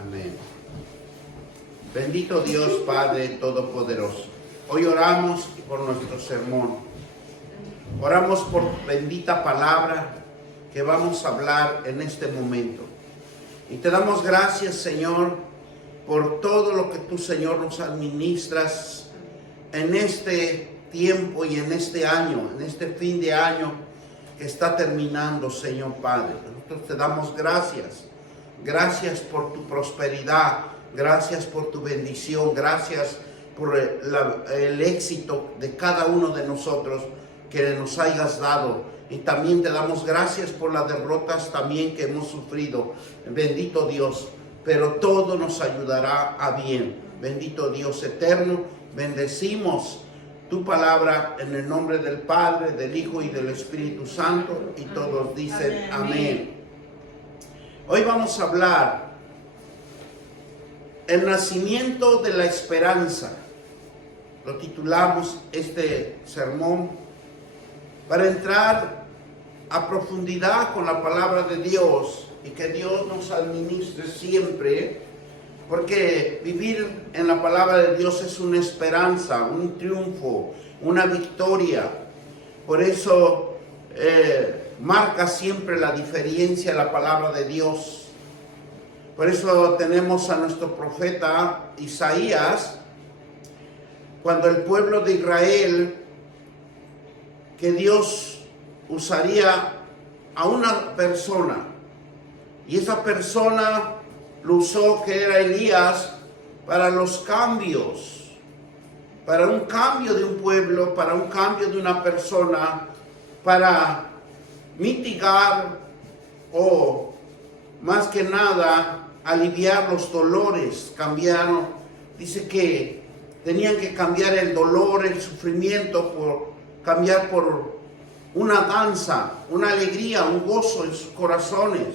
Amén. Bendito Dios Padre Todopoderoso. Hoy oramos por nuestro sermón. Oramos por bendita palabra que vamos a hablar en este momento. Y te damos gracias, Señor, por todo lo que tú, Señor, nos administras en este tiempo y en este año, en este fin de año que está terminando, Señor Padre. Nosotros te damos gracias. Gracias por tu prosperidad, gracias por tu bendición, gracias por el éxito de cada uno de nosotros que nos hayas dado. Y también te damos gracias por las derrotas también que hemos sufrido. Bendito Dios, pero todo nos ayudará a bien. Bendito Dios eterno, bendecimos tu palabra en el nombre del Padre, del Hijo y del Espíritu Santo. Y todos dicen amén. Hoy vamos a hablar el nacimiento de la esperanza. Lo titulamos este sermón para entrar a profundidad con la palabra de Dios y que Dios nos administre siempre, porque vivir en la palabra de Dios es una esperanza, un triunfo, una victoria. Por eso marca siempre la diferencia la palabra de Dios. Por eso tenemos a nuestro profeta Isaías, cuando el pueblo de Israel, que Dios usaría a una persona, y esa persona lo usó, que era Elías, para los cambios, para un cambio de un pueblo, para un cambio de una persona, para mitigar o más que nada aliviar los dolores. Dice que tenían que cambiar el dolor, el sufrimiento, cambiar por una danza, una alegría, un gozo en sus corazones.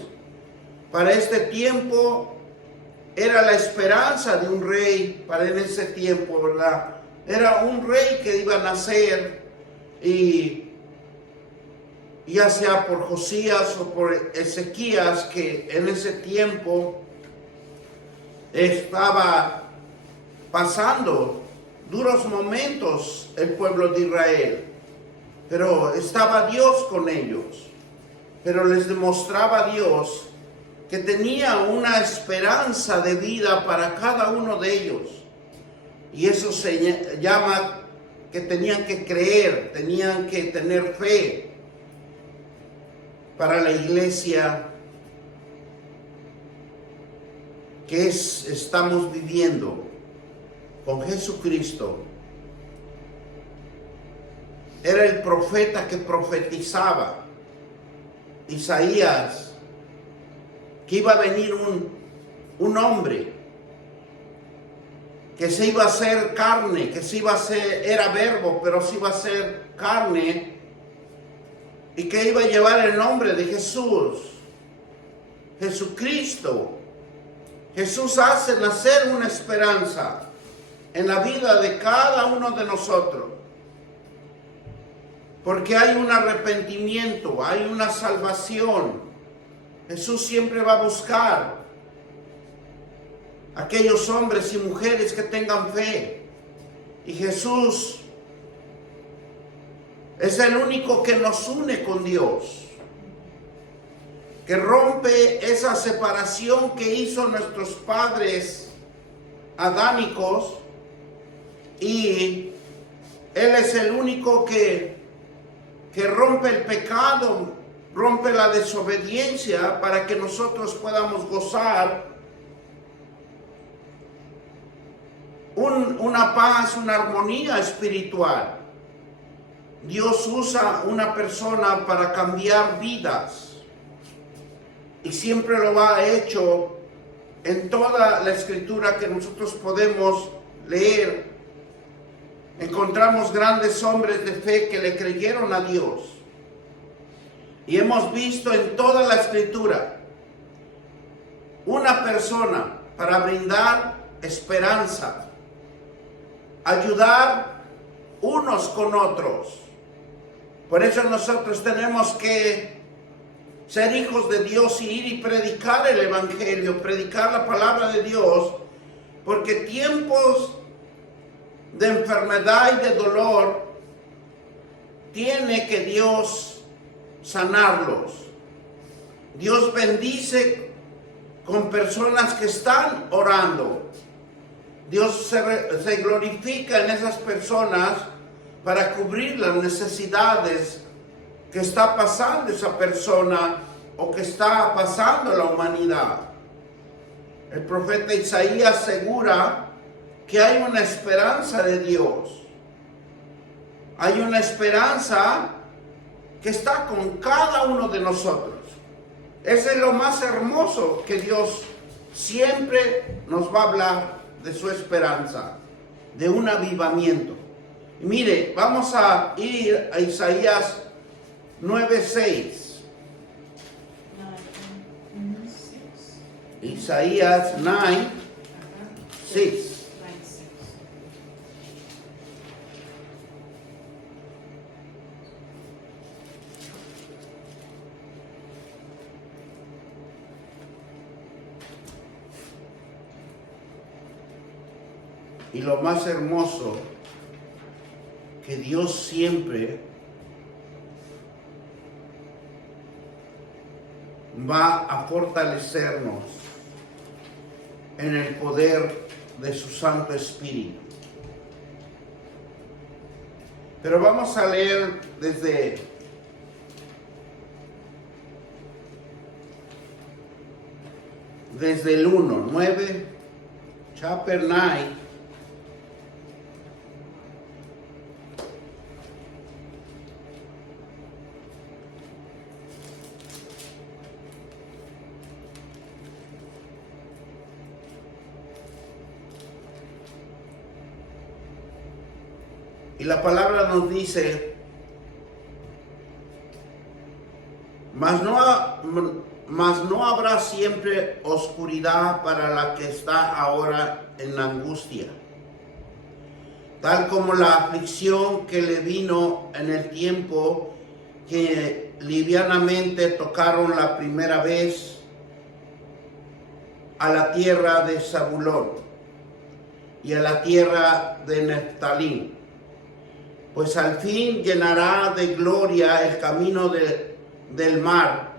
Para este tiempo era la esperanza de un rey, para en ese tiempo, ¿verdad? Era un rey que iba a nacer, y ya sea por Josías o por Ezequías, que en ese tiempo estaba pasando duros momentos el pueblo de Israel, pero estaba Dios con ellos, pero les demostraba Dios que tenía una esperanza de vida para cada uno de ellos, y eso se llama que tenían que creer, tenían que tener fe. Para la iglesia que estamos viviendo con Jesucristo, era el profeta que profetizaba, Isaías, que iba a venir un hombre que se iba a hacer carne, era verbo, pero se iba a hacer carne, y que iba a llevar el nombre de Jesús, Jesucristo. Jesús hace nacer una esperanza en la vida de cada uno de nosotros, porque hay un arrepentimiento, hay una salvación. Jesús siempre va a buscar aquellos hombres y mujeres que tengan fe, y Jesús es el único que nos une con Dios, que rompe esa separación que hizo nuestros padres adánicos, y Él es el único que rompe el pecado, rompe la desobediencia, para que nosotros podamos gozar una paz, una armonía espiritual. Dios usa una persona para cambiar vidas, y siempre lo ha hecho en toda la escritura que nosotros podemos leer. Encontramos grandes hombres de fe que le creyeron a Dios, y hemos visto en toda la escritura una persona para brindar esperanza, ayudar unos con otros. Por eso nosotros tenemos que ser hijos de Dios y ir y predicar el Evangelio, predicar la palabra de Dios, porque tiempos de enfermedad y de dolor tiene que Dios sanarlos. Dios bendice con personas que están orando. Dios se glorifica en esas personas para cubrir las necesidades que está pasando esa persona o que está pasando la humanidad. El profeta Isaías asegura que hay una esperanza de Dios. Hay una esperanza que está con cada uno de nosotros. Ese es lo más hermoso, que Dios siempre nos va a hablar de su esperanza, de un avivamiento. Y mire, vamos a ir a Isaías 9:6. Isaías 9:6. Y lo más hermoso, que Dios siempre va a fortalecernos en el poder de su Santo Espíritu. Pero vamos a leer desde el 9, chapter 9. Y la palabra nos dice, mas no habrá siempre oscuridad para la que está ahora en la angustia, tal como la aflicción que le vino en el tiempo que livianamente tocaron la primera vez a la tierra de Zabulón y a la tierra de Neftalí. Pues al fin llenará de gloria el camino del mar,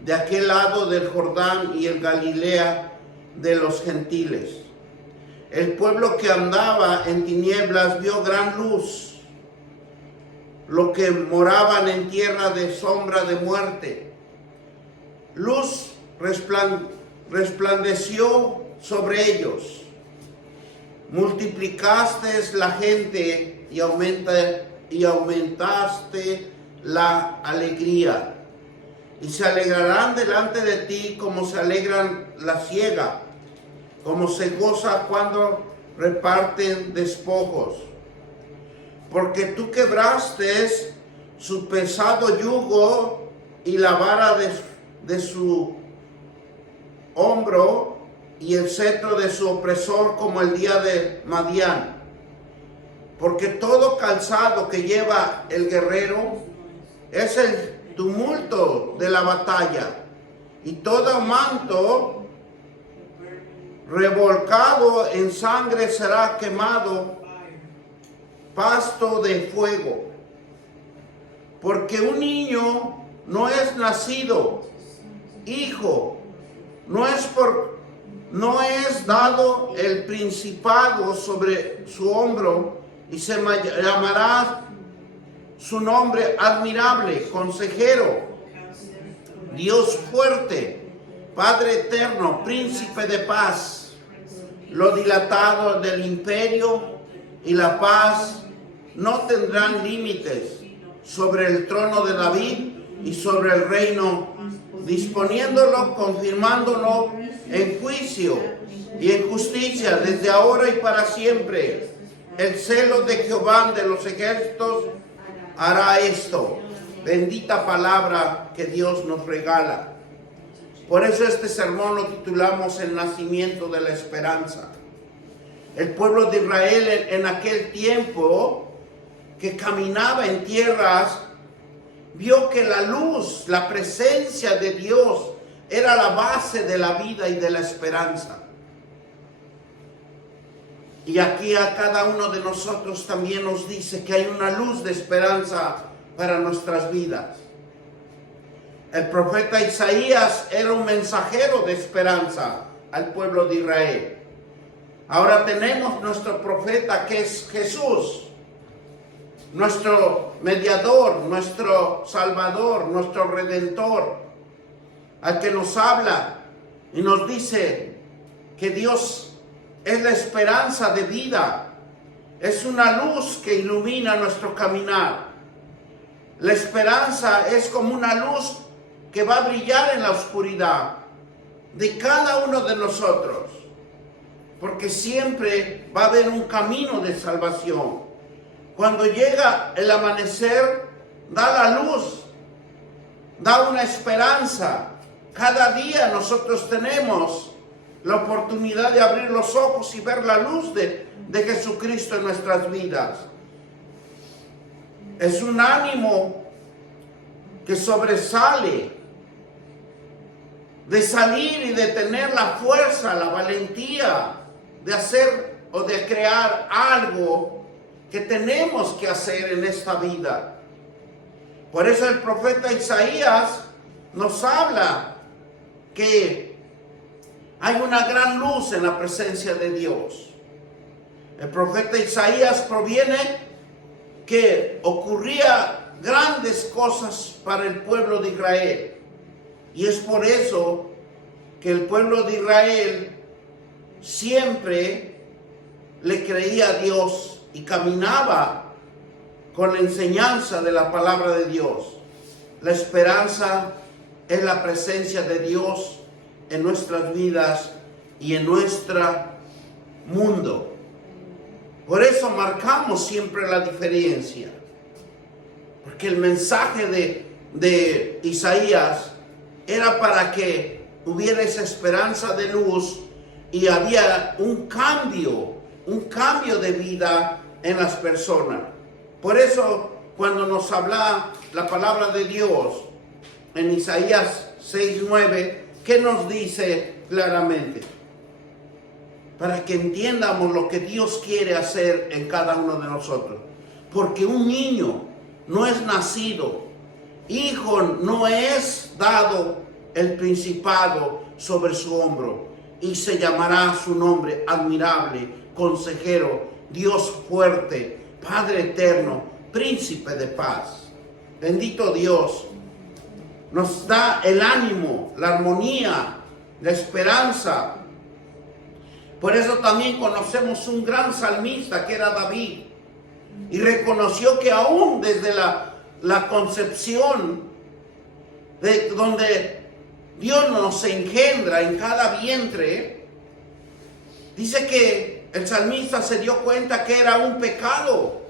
de aquel lado del Jordán y el Galilea de los gentiles. El pueblo que andaba en tinieblas vio gran luz. Los que moraban en tierra de sombra de muerte, luz resplandeció sobre ellos. Multiplicaste la gente y aumentaste la alegría. Y se alegrarán delante de ti como se alegran la siega, como se goza cuando reparten despojos. Porque tú quebraste su pesado yugo y la vara de su hombro y el cetro de su opresor como el día de Madián. Porque todo calzado que lleva el guerrero es el tumulto de la batalla, y todo manto revolcado en sangre será quemado, pasto de fuego. Porque un niño no es nacido, hijo no es dado el principado sobre su hombro, y se llamará su nombre admirable, consejero, Dios fuerte, Padre eterno, príncipe de paz. Lo dilatado del imperio y la paz no tendrán límites sobre el trono de David y sobre el reino, disponiéndolo, confirmándolo en juicio y en justicia desde ahora y para siempre. El celo de Jehová de los ejércitos hará esto. Bendita palabra que Dios nos regala. Por eso este sermón lo titulamos El nacimiento de la esperanza. El pueblo de Israel en aquel tiempo, que caminaba en tierras vio que la luz, la presencia de Dios, era la base de la vida y de la esperanza. Y aquí a cada uno de nosotros también nos dice que hay una luz de esperanza para nuestras vidas. El profeta Isaías era un mensajero de esperanza al pueblo de Israel. Ahora tenemos nuestro profeta que es Jesús, nuestro mediador, nuestro salvador, nuestro redentor, al que nos habla y nos dice que Dios es la esperanza de vida, es una luz que ilumina nuestro caminar. La esperanza es como una luz que va a brillar en la oscuridad de cada uno de nosotros, porque siempre va a haber un camino de salvación. Cuando llega el amanecer, da la luz, da una esperanza. Cada día nosotros tenemos la oportunidad de abrir los ojos y ver la luz de Jesucristo en nuestras vidas. Es un ánimo que sobresale de salir y de tener la fuerza, la valentía de hacer o de crear algo que tenemos que hacer en esta vida. Por eso el profeta Isaías nos habla que hay una gran luz en la presencia de Dios. El profeta Isaías proviene que ocurría grandes cosas para el pueblo de Israel. Y es por eso que el pueblo de Israel siempre le creía a Dios y caminaba con la enseñanza de la palabra de Dios. La esperanza es la presencia de Dios en nuestras vidas y en nuestro mundo. Por eso marcamos siempre la diferencia, porque el mensaje de Isaías era para que hubiera esa esperanza de luz y había un cambio de vida en las personas. Por eso cuando nos habla la palabra de Dios en Isaías 6:9, ¿qué nos dice claramente? Para que entiendamos lo que Dios quiere hacer en cada uno de nosotros. Porque un niño no es nacido, hijo no es dado el principado sobre su hombro, y se llamará su nombre admirable, consejero, Dios fuerte, Padre eterno, príncipe de paz. Bendito Dios. Nos da el ánimo, la armonía, la esperanza. Por eso también conocemos un gran salmista que era David. Y reconoció que aún desde la concepción, de donde Dios nos engendra en cada vientre, dice que el salmista se dio cuenta que era un pecado.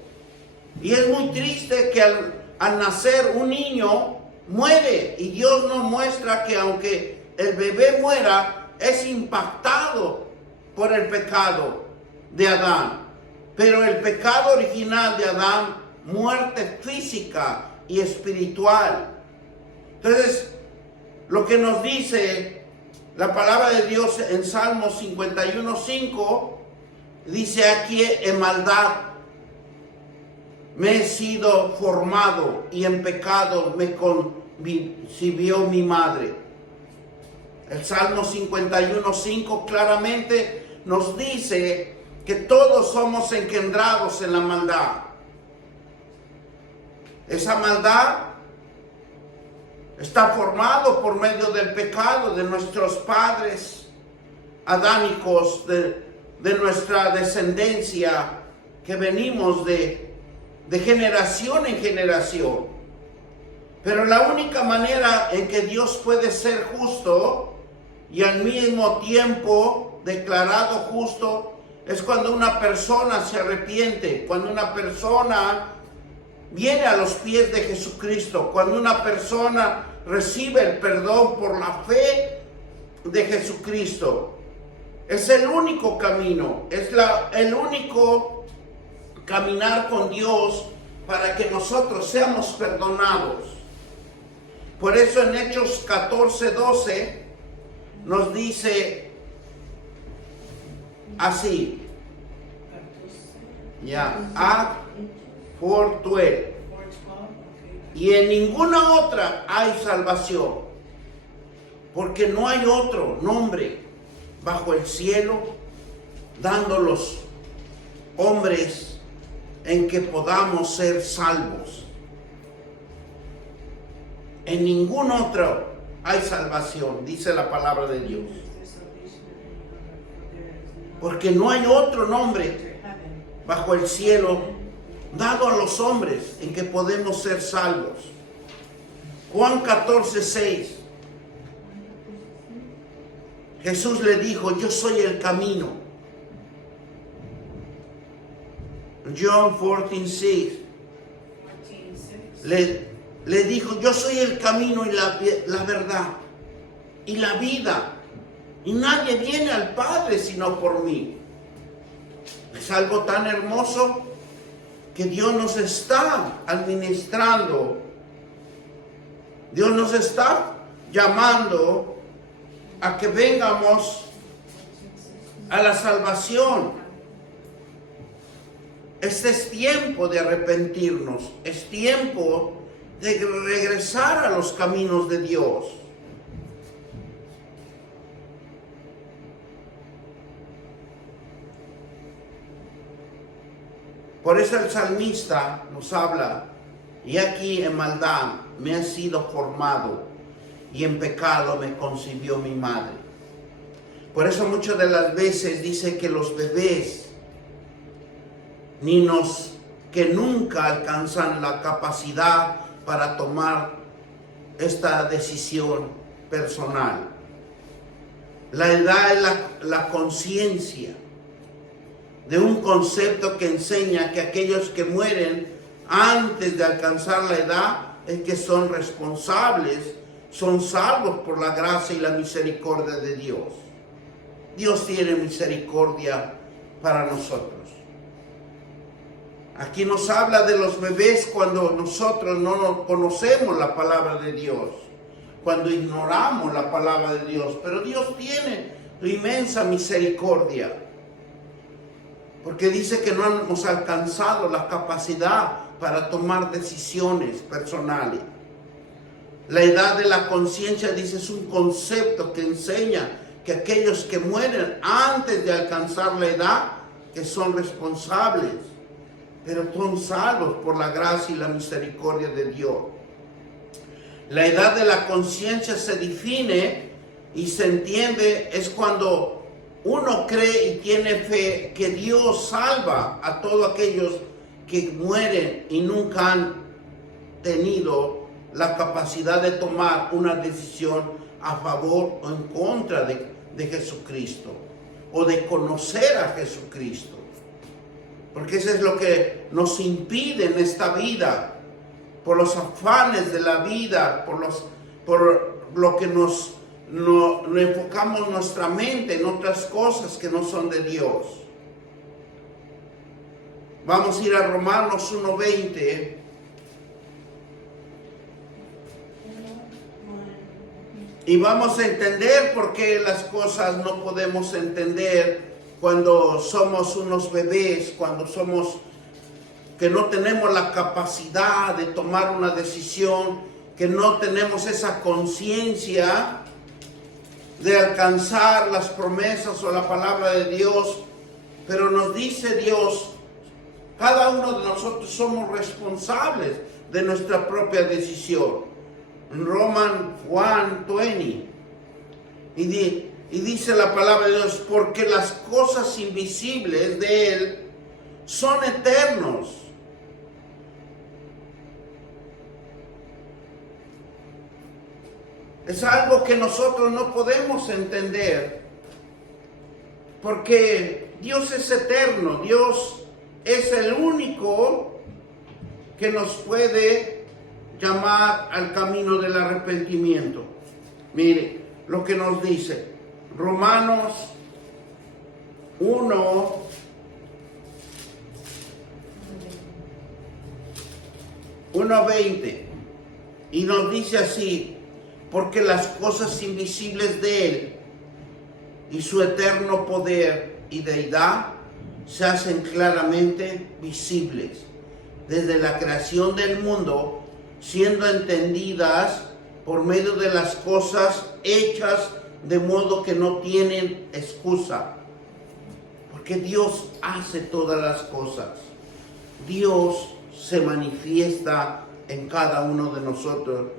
Y es muy triste que al nacer un niño muere, y Dios nos muestra que aunque el bebé muera, es impactado por el pecado de Adán. Pero el pecado original de Adán, muerte física y espiritual. Entonces, lo que nos dice la palabra de Dios en Salmos 51:5, dice aquí: en maldad me he sido formado y en pecado me concibió mi madre. El Salmo 51:5 claramente nos dice que todos somos engendrados en la maldad. Esa maldad está formado por medio del pecado de nuestros padres adánicos, de nuestra descendencia, que venimos de generación en generación. Pero la única manera en que Dios puede ser justo y al mismo tiempo declarado justo es cuando una persona se arrepiente, cuando una persona viene a los pies de Jesucristo, cuando una persona recibe el perdón por la fe de Jesucristo. Es el único camino, es el único caminar con Dios para que nosotros seamos perdonados. Por eso en Hechos 14:12 nos dice así. Ya, Act 4:12. Y en ninguna otra hay salvación, porque no hay otro nombre bajo el cielo dando los hombres en que podamos ser salvos. En ningún otro hay salvación, dice la palabra de Dios. Porque no hay otro nombre bajo el cielo dado a los hombres en que podemos ser salvos. Juan 14:6. Jesús le dijo, yo soy el camino. John 14:6. Le dijo, yo soy el camino y la verdad y la vida. Y nadie viene al Padre sino por mí. Es algo tan hermoso que Dios nos está administrando. Dios nos está llamando a que vengamos a la salvación. Este es tiempo de arrepentirnos. Es tiempo de regresar a los caminos de Dios. Por eso el salmista nos habla, y aquí en maldad me he sido formado, y en pecado me concibió mi madre. Por eso muchas de las veces dice que los bebés que nunca alcanzan la capacidad para tomar esta decisión personal. La edad es la conciencia de un concepto que enseña que aquellos que mueren antes de alcanzar la edad es que son responsables, son salvos por la gracia y la misericordia de Dios. Dios tiene misericordia para nosotros. Aquí nos habla de los bebés cuando nosotros no conocemos la palabra de Dios, cuando ignoramos la palabra de Dios, pero Dios tiene su inmensa misericordia, porque dice que no hemos alcanzado la capacidad para tomar decisiones personales. La edad de la conciencia, dice, es un concepto que enseña que aquellos que mueren antes de alcanzar la edad, que son responsables, pero son salvos por la gracia y la misericordia de Dios. La edad de la conciencia se define y se entiende, es cuando uno cree y tiene fe que Dios salva a todos aquellos que mueren y nunca han tenido la capacidad de tomar una decisión a favor o en contra de Jesucristo, o de conocer a Jesucristo. Porque eso es lo que nos impide en esta vida, por los afanes de la vida, por lo que nos enfocamos nuestra mente en otras cosas que no son de Dios. Vamos a ir a Romanos 1:20. Y vamos a entender por qué las cosas no podemos entender cuando somos unos bebés, que no tenemos la capacidad de tomar una decisión, que no tenemos esa conciencia de alcanzar las promesas o la palabra de Dios. Pero nos dice Dios, cada uno de nosotros somos responsables de nuestra propia decisión. En Romans 1:20 y dice la palabra de Dios, porque las cosas invisibles de Él son eternos. Es algo que nosotros no podemos entender, porque Dios es eterno. Dios es el único que nos puede llamar al camino del arrepentimiento. Mire lo que nos dice Romanos 1:20. Y nos dice así, porque las cosas invisibles de Él y su eterno poder y deidad se hacen claramente visibles desde la creación del mundo, siendo entendidas por medio de las cosas hechas de modo que no tienen excusa. Porque Dios hace todas las cosas. Dios se manifiesta en cada uno de nosotros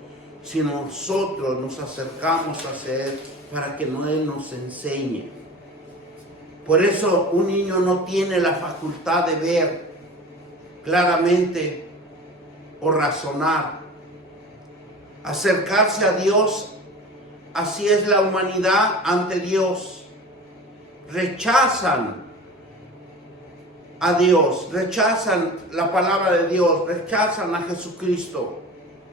si nosotros nos acercamos hacia Él para que Él nos enseñe. Por eso un niño no tiene la facultad de ver claramente o razonar. Acercarse a Dios, así es la humanidad ante Dios. Rechazan a Dios, rechazan la palabra de Dios, rechazan a Jesucristo.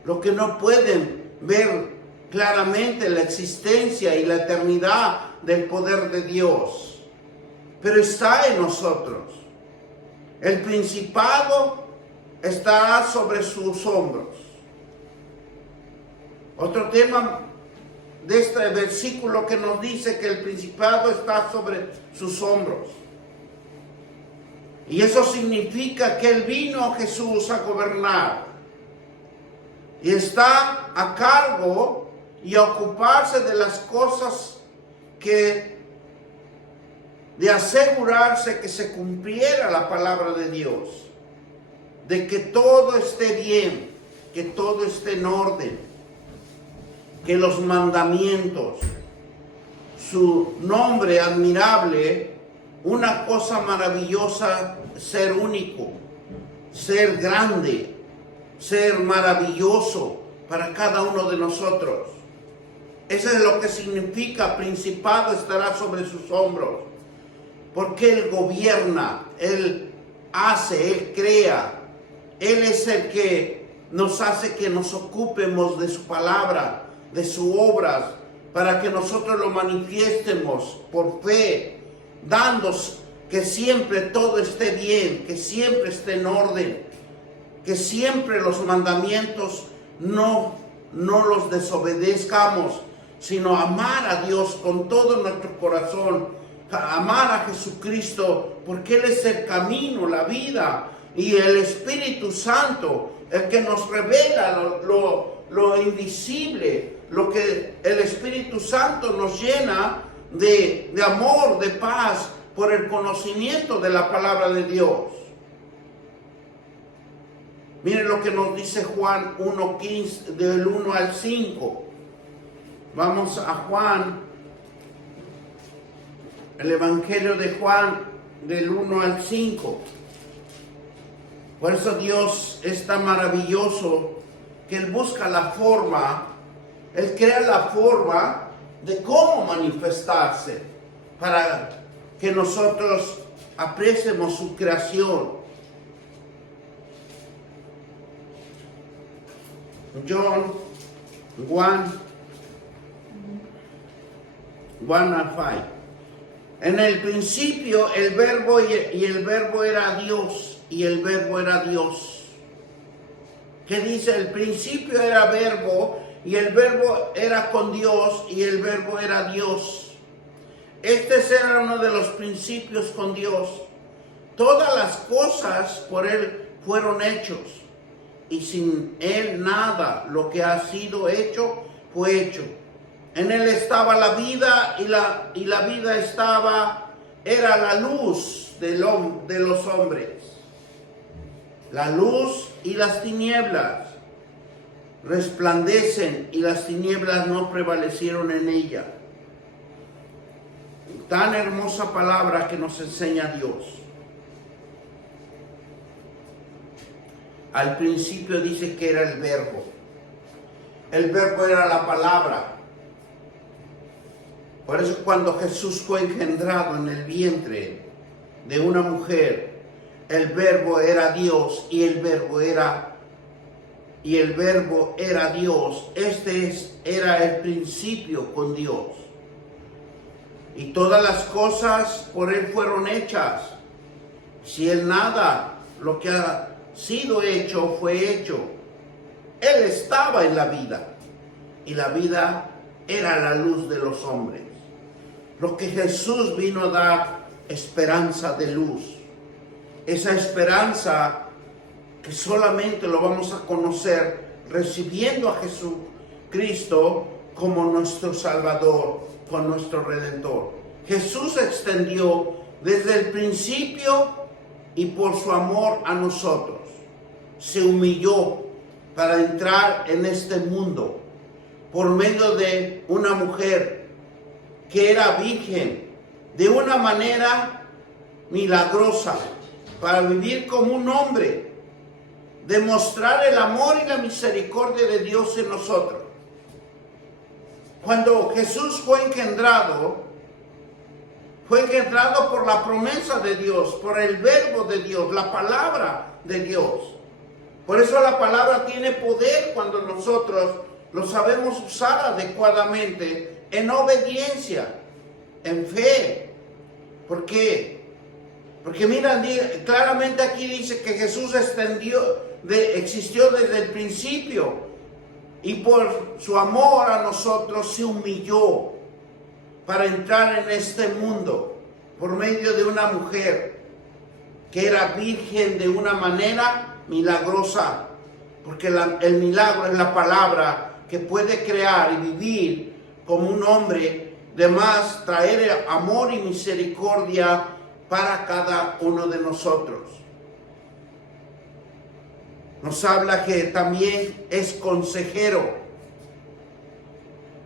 Lo que no pueden ver claramente la existencia y la eternidad del poder de Dios. Pero está en nosotros. El principado estará sobre sus hombros. Otro tema de este versículo que nos dice que el principado está sobre sus hombros. Y eso significa que Él vino, Jesús, a gobernar. Y está a cargo y a ocuparse de las cosas de asegurarse que se cumpliera la palabra de Dios. De que todo esté bien, que todo esté en orden. Que los mandamientos, su nombre admirable, una cosa maravillosa, ser único, ser grande, ser maravilloso para cada uno de nosotros. Eso es lo que significa principado estará sobre sus hombros. Porque Él gobierna, Él hace, Él crea. Él es el que nos hace que nos ocupemos de su palabra, de sus obras, para que nosotros lo manifiestemos por fe, dando que siempre todo esté bien, que siempre esté en orden, que siempre los mandamientos no los desobedezcamos, sino amar a Dios con todo nuestro corazón, amar a Jesucristo, porque Él es el camino, la vida, y el Espíritu Santo, el que nos revela lo invisible, lo que el Espíritu Santo nos llena de amor, de paz, por el conocimiento de la palabra de Dios. Miren lo que nos dice Juan 1:15, del 1 al 5. Vamos a Juan, el Evangelio de Juan, del 1 al 5. Por eso Dios es tan maravilloso que Él busca la forma, Él crea la forma de cómo manifestarse para que nosotros apreciemos su creación. John 1 al 5. En el principio el verbo y el verbo era Dios y el verbo era Dios. ¿Qué dice? El principio era verbo y el verbo era con Dios y el verbo era Dios. Este era uno de los principios con Dios. Todas las cosas por Él fueron hechos y sin Él nada lo que ha sido hecho fue hecho. En Él estaba la vida y la vida era la luz de los hombres. La luz y las tinieblas resplandecen y las tinieblas no prevalecieron en ella. Tan hermosa palabra que nos enseña Dios. Al principio dice que era el verbo. El verbo era la palabra. Por eso cuando Jesús fue engendrado en el vientre de una mujer, el verbo era Dios y el verbo era Dios. Era el principio con Dios. Y todas las cosas por Él fueron hechas. Si Él nada, lo que ha sido hecho fue hecho. Él estaba en la vida y la vida era la luz de los hombres. Lo que Jesús vino a dar, esperanza de luz. Esa esperanza que solamente lo vamos a conocer recibiendo a Jesucristo como nuestro Salvador, como nuestro Redentor. Jesús extendió desde el principio y por su amor a nosotros. Se humilló para entrar en este mundo por medio de una mujer que era virgen, de una manera milagrosa, para vivir como un hombre, demostrar el amor y la misericordia de Dios en nosotros. Cuando Jesús fue engendrado por la promesa de Dios, por el verbo de Dios, la palabra de Dios. Por eso la palabra tiene poder cuando nosotros lo sabemos usar adecuadamente, en obediencia, en fe. ¿Por qué? Porque mira, claramente aquí dice que Jesús existió desde el principio y por su amor a nosotros se humilló para entrar en este mundo por medio de una mujer que era virgen de una manera milagrosa, porque el milagro es la palabra que puede crear y vivir como un hombre, de más traer amor y misericordia para cada uno de nosotros. Nos habla que también es consejero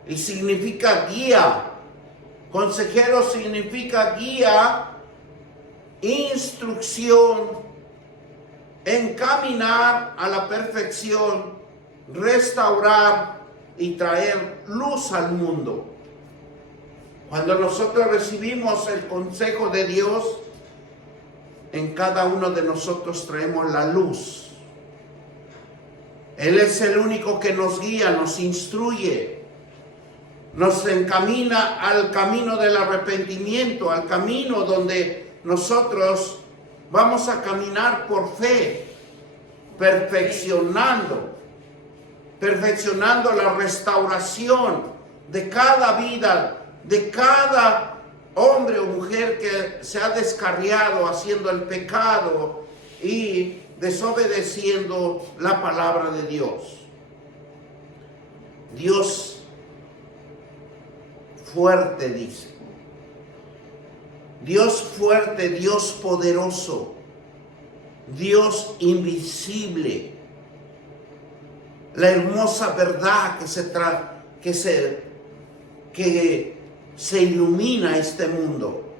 y significa guía. Consejero significa guía, instrucción, encaminar a la perfección, restaurar y traer luz al mundo. Cuando nosotros recibimos el consejo de Dios, en cada uno de nosotros traemos la luz. Él es el único que nos guía, nos instruye, nos encamina al camino del arrepentimiento, al camino donde nosotros vamos a caminar por fe, perfeccionando la restauración de cada vida, de cada hombre o mujer que se ha descarriado haciendo el pecado y desobedeciendo la palabra de Dios. Dios fuerte, dice. Dios fuerte, Dios poderoso, Dios invisible. La hermosa verdad que se ilumina este mundo.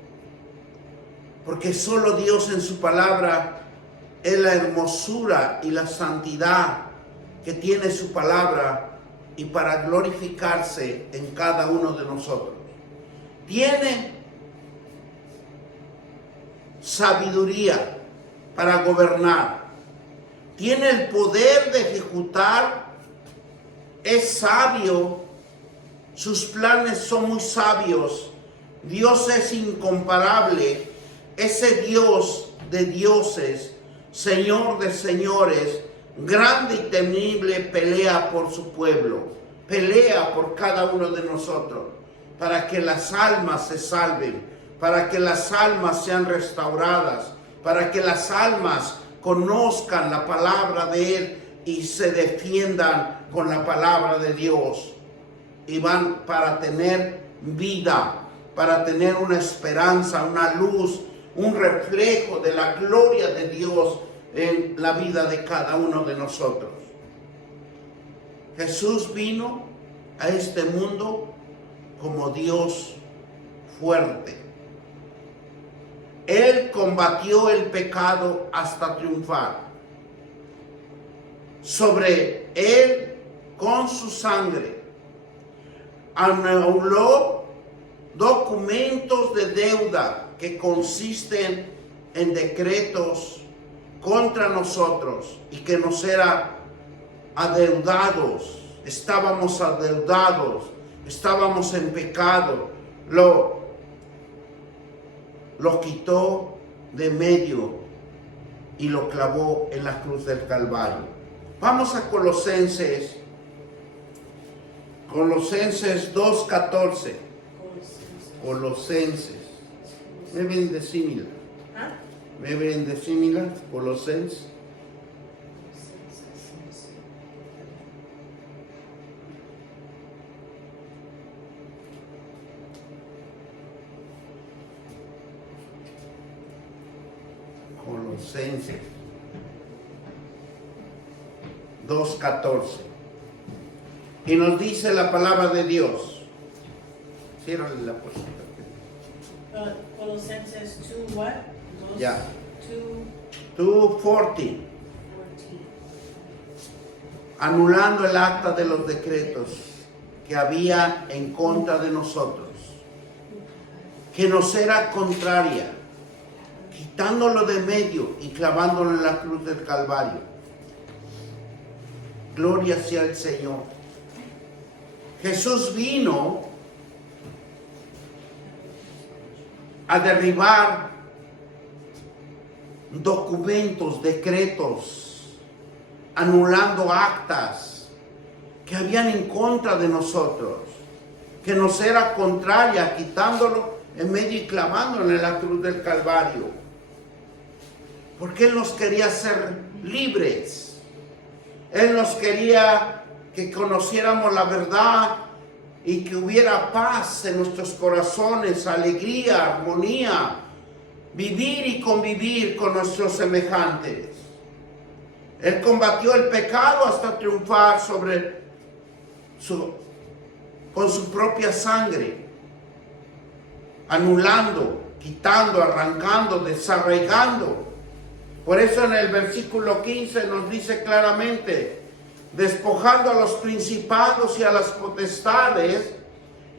Porque solo Dios en su palabra es la hermosura y la santidad que tiene su palabra y para glorificarse en cada uno de nosotros. Tiene sabiduría para gobernar. Tiene el poder de ejecutar. Es sabio. Sus planes son muy sabios. Dios es incomparable. Ese Dios de dioses, Señor de señores, grande y temible, pelea por su pueblo. Pelea por cada uno de nosotros para que las almas se salven, para que las almas sean restauradas, para que las almas conozcan la palabra de Él y se defiendan con la palabra de Dios. Y van para tener vida, para tener una esperanza, una luz, un reflejo de la gloria de Dios en la vida de cada uno de nosotros. Jesús vino a este mundo como Dios fuerte. Él combatió el pecado hasta triunfar. Sobre él, con su sangre, anuló documentos de deuda que consisten en decretos contra nosotros y que nos eran adeudados. Estábamos adeudados, estábamos en pecado. Lo quitó de medio y lo clavó en la cruz del Calvario. Vamos a Colosenses 2:14. Colosenses. Me bendecimos. Me bendecimos, Colosenses. Colosenses 2:14. Y nos dice la palabra de Dios. Ciérrale la puerta. Colosenses 2 what? Ya. 2:14. 2:14. Anulando el acta de los decretos que había en contra de nosotros, que nos era contraria, quitándolo de medio y clavándolo en la cruz del Calvario. Gloria sea el Señor. Jesús vino a derribar documentos, decretos, anulando actas que habían en contra de nosotros, que nos era contraria, quitándolo en medio y clavándolo en la cruz del Calvario. Porque Él nos quería hacer libres. Él nos quería que conociéramos la verdad y que hubiera paz en nuestros corazones, alegría, armonía, vivir y convivir con nuestros semejantes. Él combatió el pecado hasta triunfar con su propia sangre, anulando, quitando, arrancando, desarraigando. Por eso en el versículo 15 nos dice claramente, despojando a los principados y a las potestades,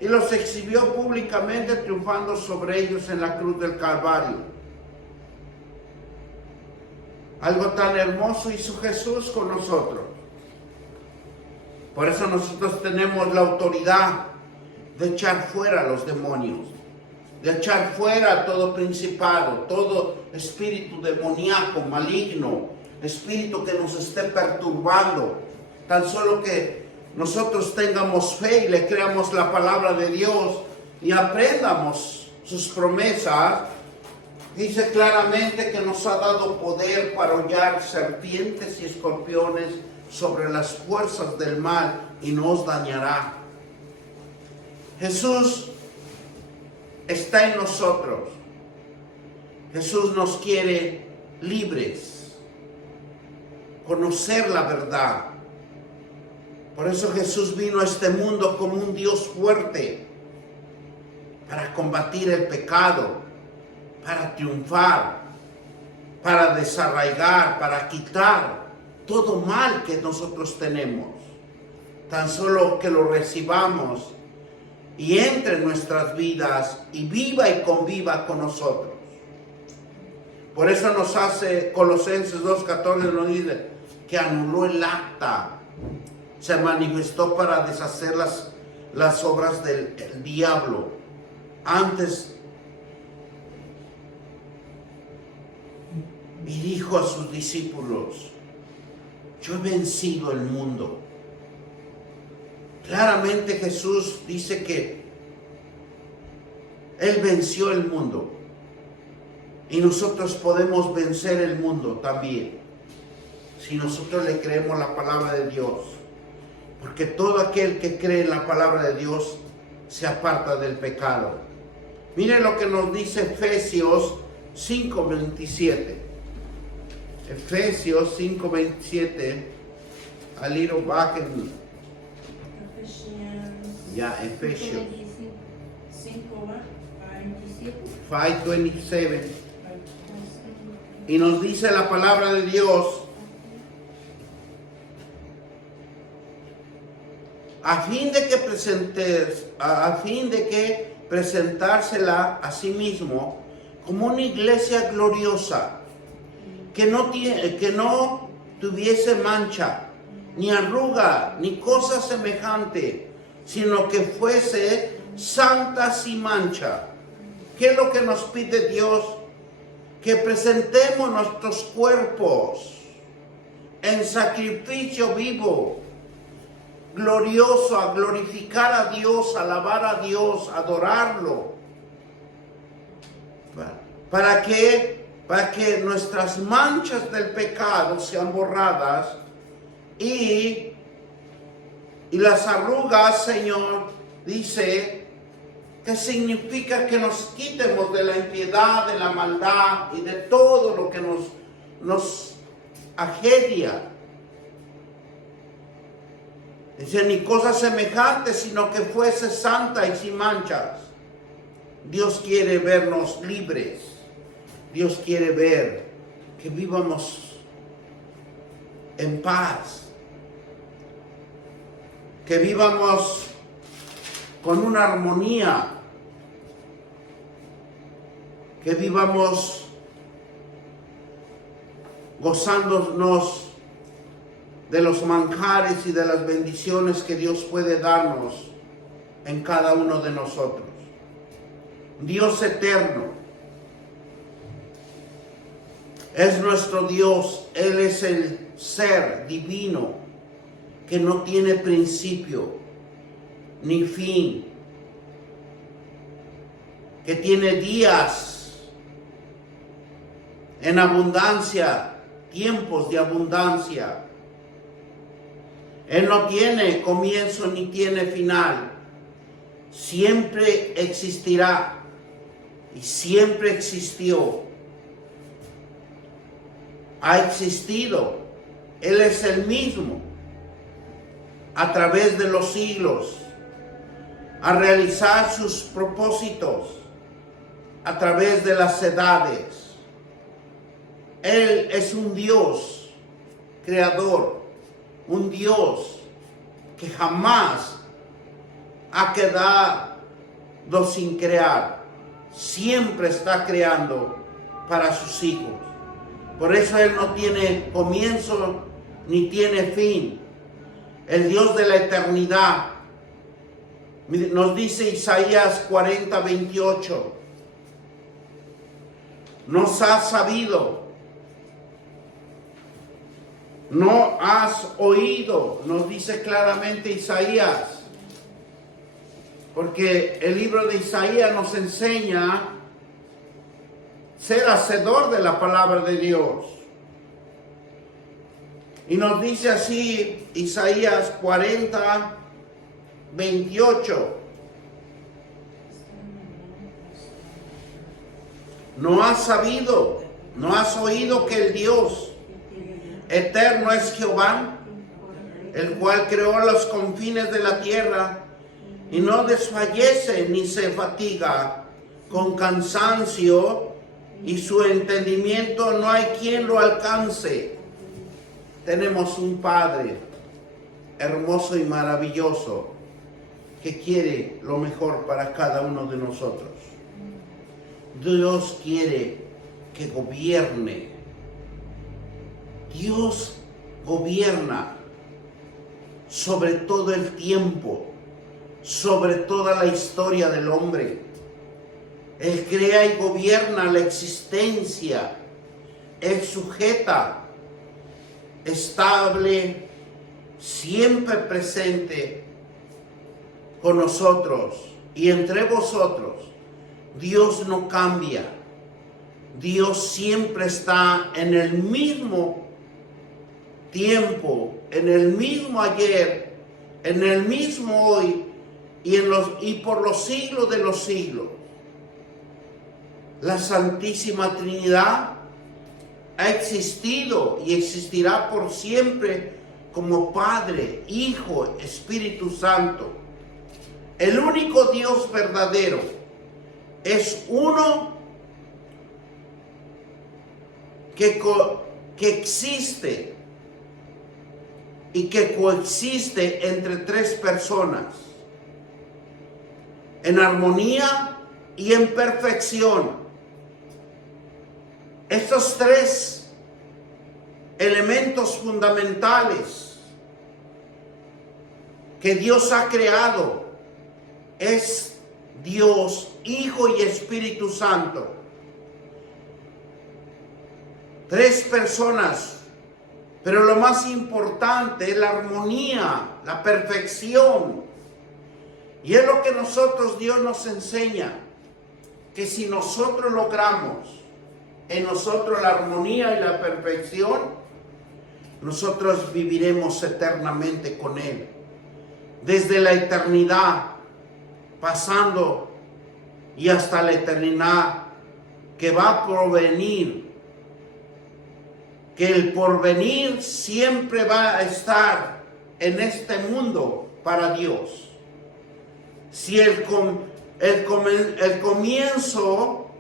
y los exhibió públicamente, triunfando sobre ellos en la cruz del Calvario. Algo tan hermoso hizo Jesús con nosotros. Por eso nosotros tenemos la autoridad de echar fuera a los demonios, de echar fuera todo principado, todo espíritu demoníaco, maligno, espíritu que nos esté perturbando. Tan solo que nosotros tengamos fe y le creamos la palabra de Dios y aprendamos sus promesas. Dice claramente que nos ha dado poder para hollar serpientes y escorpiones sobre las fuerzas del mal y no os dañará. Jesús está en nosotros. Jesús nos quiere libres, conocer la verdad. Por eso Jesús vino a este mundo como un Dios fuerte para combatir el pecado, para triunfar, para desarraigar, para quitar todo mal que nosotros tenemos. Tan solo que lo recibamos y entre en nuestras vidas y viva y conviva con nosotros. Por eso nos hace Colosenses 2:14, nos dice que anuló el acta. Se manifestó para deshacer las obras del diablo. Antes, y dijo a sus discípulos, yo he vencido el mundo. Claramente Jesús dice que Él venció el mundo. Y nosotros podemos vencer el mundo también, si nosotros le creemos la palabra de Dios. Porque todo aquel que cree en la palabra de Dios se aparta del pecado. Miren lo que nos dice Efesios 5:27. Efesios 5:27. A little back in... Efesios 5:27. Y nos dice la palabra de Dios, a fin de que presentársela a sí mismo como una iglesia gloriosa, que no tuviese mancha, ni arruga, ni cosa semejante, sino que fuese santa sin mancha. ¿Qué es lo que nos pide Dios? Que presentemos nuestros cuerpos en sacrificio vivo, glorioso, a glorificar a Dios, alabar a Dios, adorarlo. ¿Para qué? Para que nuestras manchas del pecado sean borradas y las arrugas, Señor, dice que significa que nos quitemos de la impiedad, de la maldad y de todo lo que nos ajedia. Dice, ni cosa semejante, sino que fuese santa y sin manchas. Dios quiere vernos libres. Dios quiere ver que vivamos en paz. Que vivamos con una armonía. Que vivamos gozándonos de los manjares y de las bendiciones que Dios puede darnos en cada uno de nosotros. Dios eterno es nuestro Dios. Él es el ser divino que no tiene principio ni fin, que tiene días en abundancia, tiempos de abundancia. Él no tiene comienzo ni tiene final. Siempre existirá y siempre existió. Ha existido. Él es el mismo a través de los siglos, a realizar sus propósitos a través de las edades. Él es un Dios creador, un Dios que jamás ha quedado sin crear. Siempre está creando para sus hijos. Por eso Él no tiene comienzo ni tiene fin. El Dios de la eternidad. Nos dice Isaías 40:28. Nos has sabido. No has oído, nos dice claramente Isaías, porque el libro de Isaías nos enseña ser hacedor de la palabra de Dios. Y nos dice así Isaías 40:28. No has sabido, no has oído que el Dios eterno es Jehová, el cual creó los confines de la tierra y no desfallece ni se fatiga con cansancio, y su entendimiento no hay quien lo alcance. Tenemos un Padre hermoso y maravilloso que quiere lo mejor para cada uno de nosotros. Dios quiere que gobierne. Dios gobierna sobre todo el tiempo, sobre toda la historia del hombre. Él crea y gobierna la existencia. Él sujeta, estable, siempre presente con nosotros y entre vosotros. Dios no cambia. Dios siempre está en el mismo tiempo, en el mismo ayer, en el mismo hoy y por los siglos de los siglos. La Santísima Trinidad ha existido y existirá por siempre como Padre, Hijo, Espíritu Santo. El único Dios verdadero es uno que existe y que coexiste entre tres personas en armonía y en perfección. Estos tres elementos fundamentales que Dios ha creado es Dios, Hijo y Espíritu Santo. Tres personas Pero lo más importante es la armonía, la perfección. Y es lo que Dios nos enseña, que si nosotros logramos en nosotros la armonía y la perfección, nosotros viviremos eternamente con Él. Desde la eternidad, pasando y hasta la eternidad que va a provenir, que el porvenir siempre va a estar en este mundo para Dios. Si el comienzo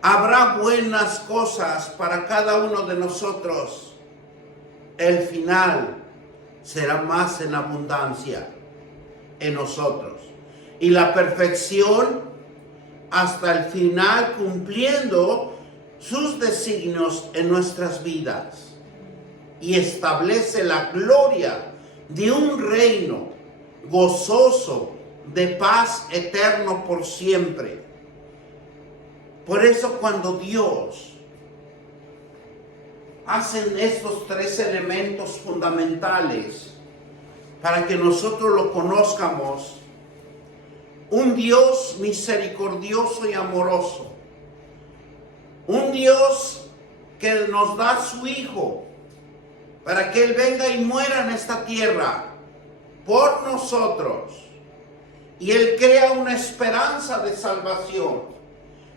habrá buenas cosas para cada uno de nosotros, el final será más en abundancia en nosotros. Y la perfección hasta el final, cumpliendo sus designios en nuestras vidas. Y establece la gloria de un reino gozoso de paz eterno por siempre. Por eso cuando Dios hace estos tres elementos fundamentales para que nosotros lo conozcamos, un Dios misericordioso y amoroso, un Dios que nos da a su Hijo para que Él venga y muera en esta tierra por nosotros, y Él crea una esperanza de salvación,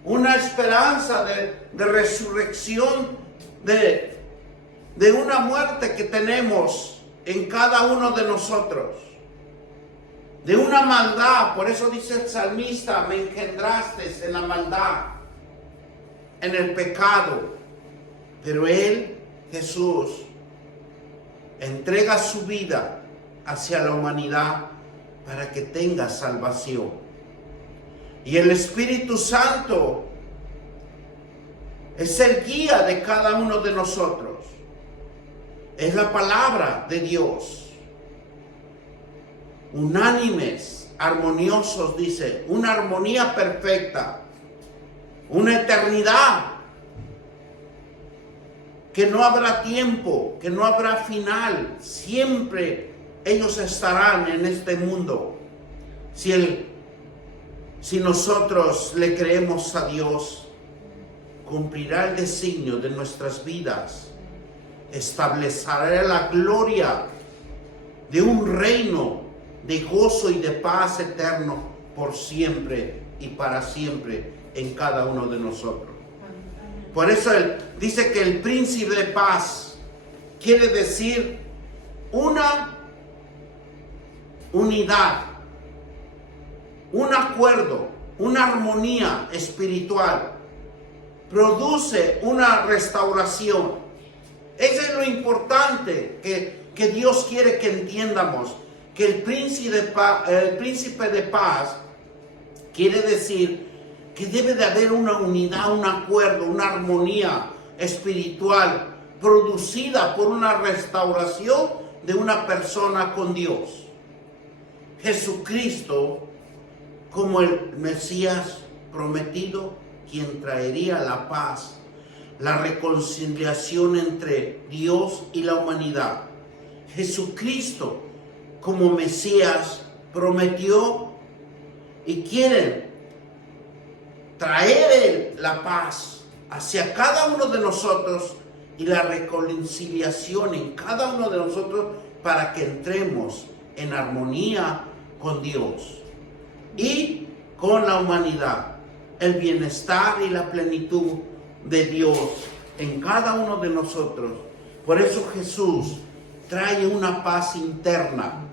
una esperanza de resurrección, de una muerte que tenemos en cada uno de nosotros, de una maldad. Por eso dice el salmista: me engendraste en la maldad, en el pecado. Pero Él, Jesús, entrega su vida hacia la humanidad para que tenga salvación. Y el Espíritu Santo es el guía de cada uno de nosotros. Es la palabra de Dios. Unánimes, armoniosos, dice, una armonía perfecta, una eternidad, que no habrá tiempo, que no habrá final. Siempre ellos estarán en este mundo. Si nosotros le creemos a Dios, cumplirá el designio de nuestras vidas, establecerá la gloria de un reino de gozo y de paz eterno por siempre y para siempre en cada uno de nosotros. Por eso Él dice que el príncipe de paz quiere decir una unidad, un acuerdo, una armonía espiritual. Produce una restauración. Eso es lo importante que Dios quiere que entiendamos. Que el príncipe de paz quiere decir que debe de haber una unidad, un acuerdo, una armonía espiritual producida por una restauración de una persona con Dios. Jesucristo, como el Mesías prometido, quien traería la paz, la reconciliación entre Dios y la humanidad. Jesucristo, como Mesías, prometió y quiere traer la paz hacia cada uno de nosotros y la reconciliación en cada uno de nosotros para que entremos en armonía con Dios y con la humanidad. El bienestar y la plenitud de Dios en cada uno de nosotros. Por eso Jesús trae una paz interna.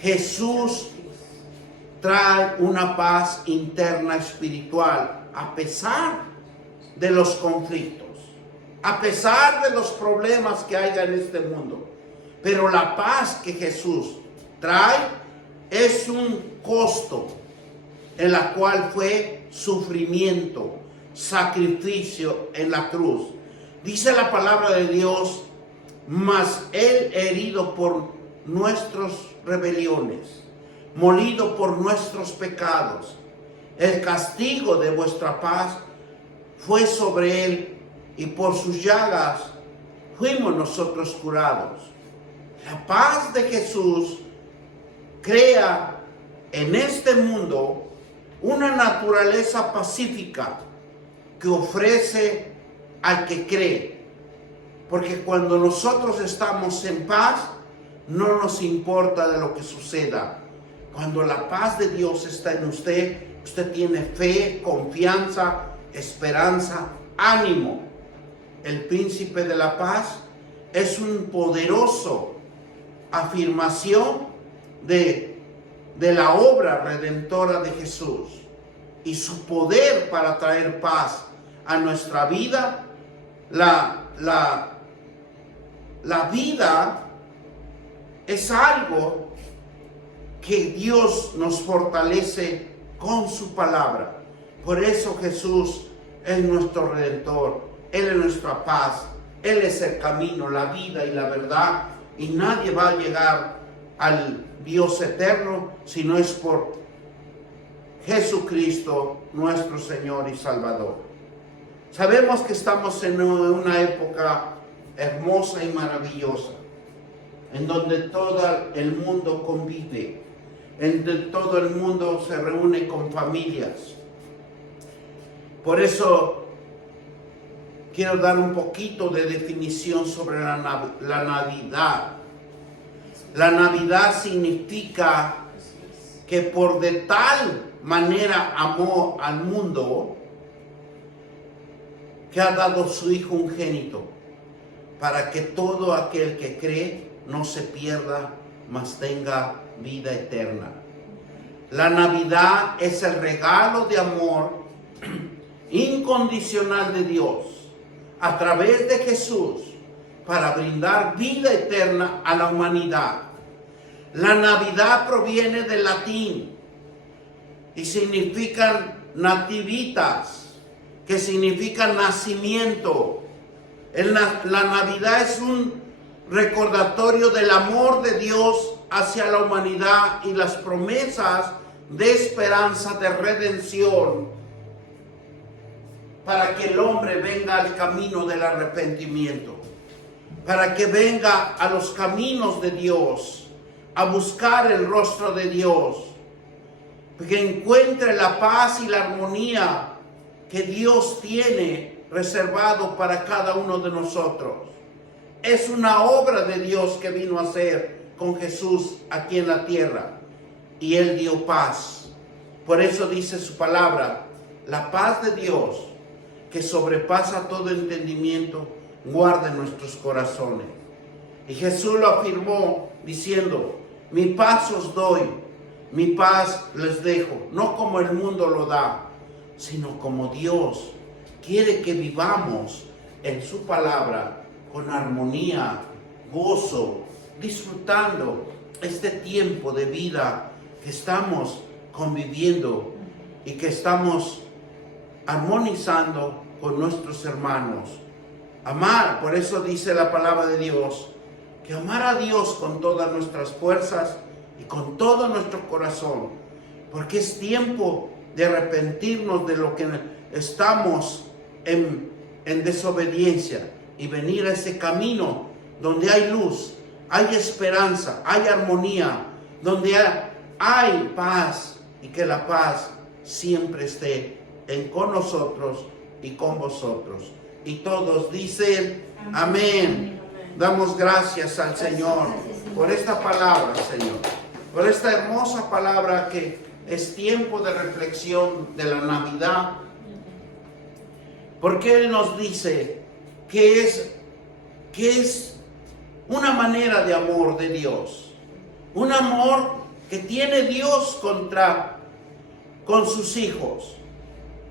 Jesús trae una paz interna espiritual a pesar de los conflictos, a pesar de los problemas que haya en este mundo. Pero la paz que Jesús trae es un costo en la cual fue sufrimiento, sacrificio en la cruz. Dice la palabra de Dios: mas Él herido por nuestras rebeliones, molido por nuestros pecados, el castigo de vuestra paz fue sobre Él, y por sus llagas fuimos nosotros curados. La paz de Jesús crea en este mundo una naturaleza pacífica que ofrece al que cree. Porque cuando nosotros estamos en paz, no nos importa de lo que suceda. Cuando la paz de Dios está en usted, usted tiene fe, confianza, esperanza, ánimo. El príncipe de la paz es un poderoso afirmación de la obra redentora de Jesús y su poder para traer paz a nuestra vida. La vida es algo que Dios nos fortalece con su palabra. Por eso Jesús es nuestro Redentor. Él es nuestra paz. Él es el camino, la vida y la verdad. Y nadie va a llegar al Dios eterno si no es por Jesucristo, nuestro Señor y Salvador. Sabemos que estamos en una época hermosa y maravillosa, en donde todo el mundo convive, en donde todo el mundo se reúne con familias. Por eso quiero dar un poquito de definición sobre la Navidad. La Navidad significa que por de tal manera amó al mundo que ha dado su Hijo unigénito, para que todo aquel que cree no se pierda, mas tenga vida eterna. La Navidad es el regalo de amor incondicional de Dios a través de Jesús para brindar vida eterna a la humanidad. La Navidad proviene del latín y significan nativitas, que significa nacimiento. La Navidad es un recordatorio del amor de Dios hacia la humanidad y las promesas de esperanza, de redención, para que el hombre venga al camino del arrepentimiento, para que venga a los caminos de Dios, a buscar el rostro de Dios, que encuentre la paz y la armonía que Dios tiene reservado para cada uno de nosotros. Es una obra de Dios que vino a hacer con Jesús aquí en la tierra, y Él dio paz. Por eso dice su palabra: la paz de Dios, que sobrepasa todo entendimiento, guarde nuestros corazones. Y Jesús lo afirmó diciendo: mi paz os doy, mi paz les dejo, no como el mundo lo da, sino como Dios quiere que vivamos en su palabra, con armonía, gozo, disfrutando este tiempo de vida que estamos conviviendo y que estamos armonizando con nuestros hermanos. Amar, por eso dice la palabra de Dios, que amar a Dios con todas nuestras fuerzas y con todo nuestro corazón, porque es tiempo de arrepentirnos de lo que estamos en desobediencia y venir a ese camino donde hay luz, hay esperanza, hay armonía, donde hay paz, y que la paz siempre esté con nosotros y con vosotros. Y todos dicen amén. Damos gracias al Señor por esta palabra, Señor, por esta hermosa palabra que es tiempo de reflexión de la Navidad, porque Él nos dice que es una manera de amor de Dios, un amor que tiene Dios con sus hijos,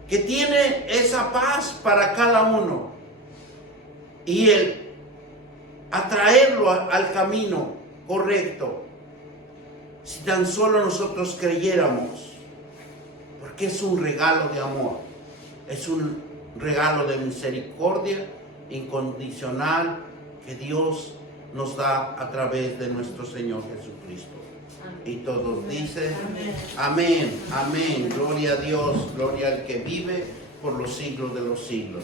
que tiene esa paz para cada uno, y Él atraerlo al camino correcto, si tan solo nosotros creyéramos, porque es un regalo de amor, es un regalo de misericordia incondicional que Dios nos da a través de nuestro Señor Jesucristo. Y todos dicen amén, amén, gloria a Dios, gloria al que vive por los siglos de los siglos.